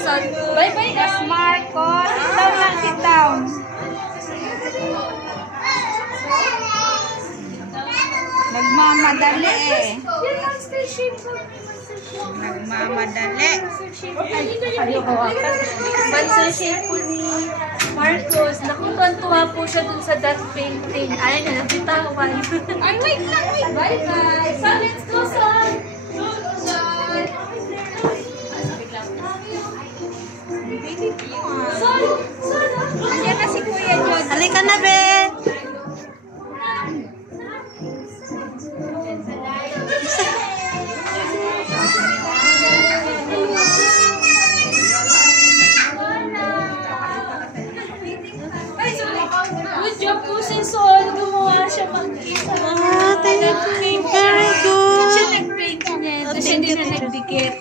Son. Bye-bye, Yes, Marcos. Sit down lang, sit down. Nagmamadali eh. Nagmamadali. Monster shape po ni Marcos. Nakutuwa po siya dun sa that painting. Ayun na, nabitawan. Ay, wait lang, wait. Bye-bye. Son, let's go, Son. Son! Son! Andiyan na si Kuya Jod. Halika na, be. Good job po si Son. Gumawa siya mag-isa. Thank you. Very good. Siya nag-paint niya. Tapos siya din na nagdikit.